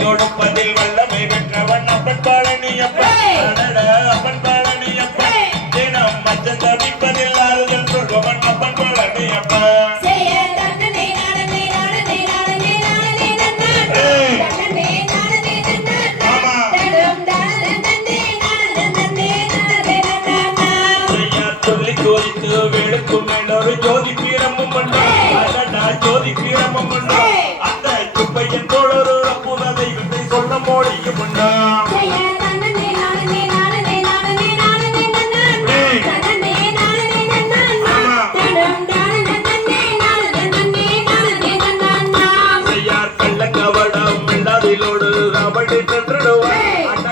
கொடுப்பதில் வல்லமை பெற்றவன் அப்பன் பாலனியப்பன் அப்பன் பாலனியப்பன் தினம் மச்சம் தவிப்பதில் ஆறுதல் சொல்பவன் அப்பன் பாலனியப்பன் ஜோதித்து வெளுக்கும் என்னொரு ஜோதிக்கு இடமும் பண்ணா அதடா ஜோதிக்கு இடமும் பண்ணா அந்த குப்பையன் தோழரு அப்புத தெய்வத்தை சொல்ல மோடிக்கு பண்ணா கவடம் கபடி நின்றுடுவார்.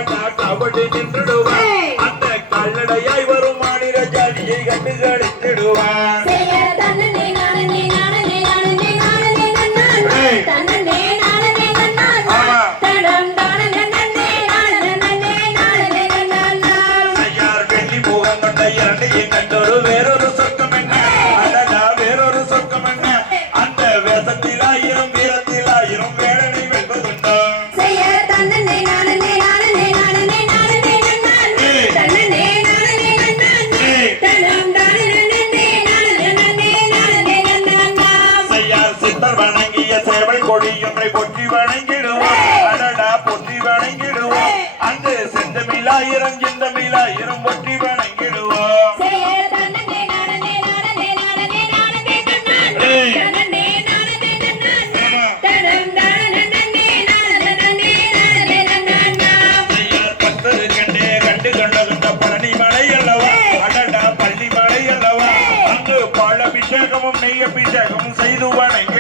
கபடி நின்றுடுவார். பொட்டி வணங்கிடுவோம். அடடா பொட்டி வணங்கிடுவோம். அந்த செந்தமிழா இறங்கின்ற மிழா இரும் பொட்டி வணங்கிடுவோம். பழபிஷேகமும் நெய் அபிஷேகமும் செய்து வணங்கி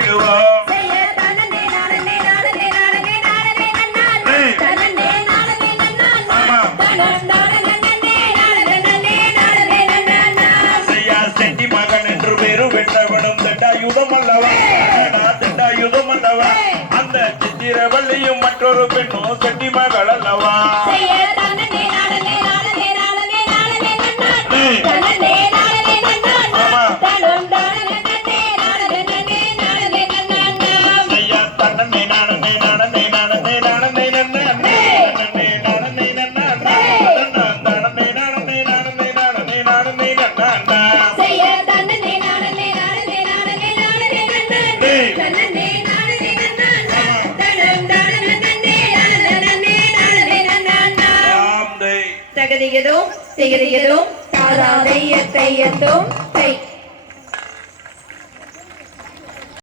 மற்றொரு பெண்ணும் கட்டி மகள் அல்லவா? செய்கிறதும் செய்கிறதும் தாராதை எத்தையத்தும் கை